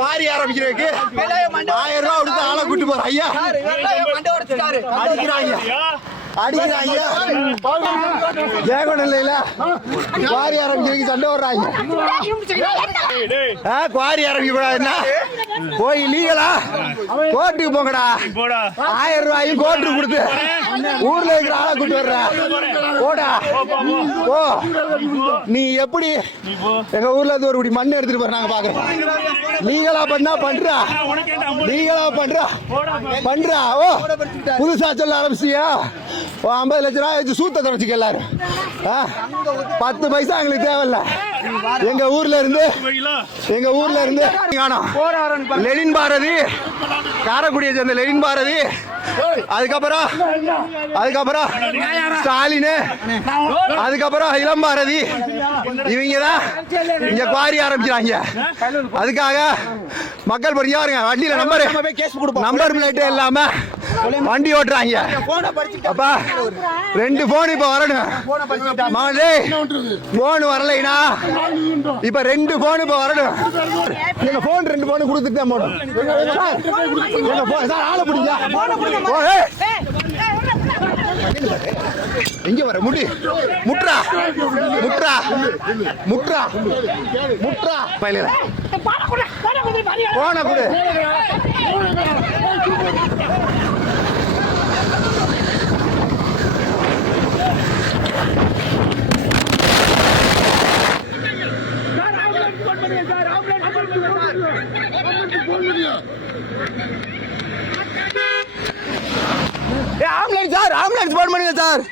வாரி ஆரம்பிக்கிறதுக்கு 1000 ரூபா கொடுத்து ஆளை கூட்டு போற ஐயா அடிக்கிறாங்க ஜெயகொண்டல குவாரி ஆரம்பிக்கிறதுக்கு சண்டை வர்றாங்க. குவாரி ஆரம்பிக்க கூடாதுன்னா போய் லீகலா கோர்ட்டுக்கு போங்கடா. 1000 ரூபாயும் கோர்ட்டுக்கு கொடுத்து ஊர்ல இருக்கிற ஆளை கூட்டு வர்ற போடா போ. நீ எப்படி எங்க ஊர்ல இருந்து ஒரு மண் எடுத்துட்டு போற நாங்க பாக்குறோம். லீகலா பண்ணா பண்றா, லீகலா பண்றா. ஓ புதுசா சொல்ல ஆரம்பிச்சியா? 50 லட்ச ரூபாய் வச்சு சூத்த தொடச்சிக்க எல்லாரும். 10 பைசா எங்களுக்கு தேவையில்ல. எங்க ஊர்ல இருந்து காணோம். லெனின் பாரதி, காரைக்குடியை சேர்ந்த லெனின் பாரதி, அதுக்கப்புறம் ஸ்டாலின், அதுக்கப்புறம் இளம் பாரதி, இவங்கதான் இங்க குவாரி ஆரம்பிக்கிறாங்க. அதுக்காக மக்கள் பாருங்க, வண்டியில நம்பர் பிளேட் இல்லாம வண்டி ஓட்டுறாங்க. அப்பா 2 போன் இப்ப வரணும். போன் வரலைனா இப்ப 2 போன் இப்ப வரணும். எங்க போன் 2 போன் கொடுத்துட்டு போனோம். ஆளை பிடிங்க. எங்க வர முட்ரா பையில போன கொடு. ஆம்புலன்ஸ் சார், ஆம்புலன்ஸ் போன் பண்ணுங்க சார்.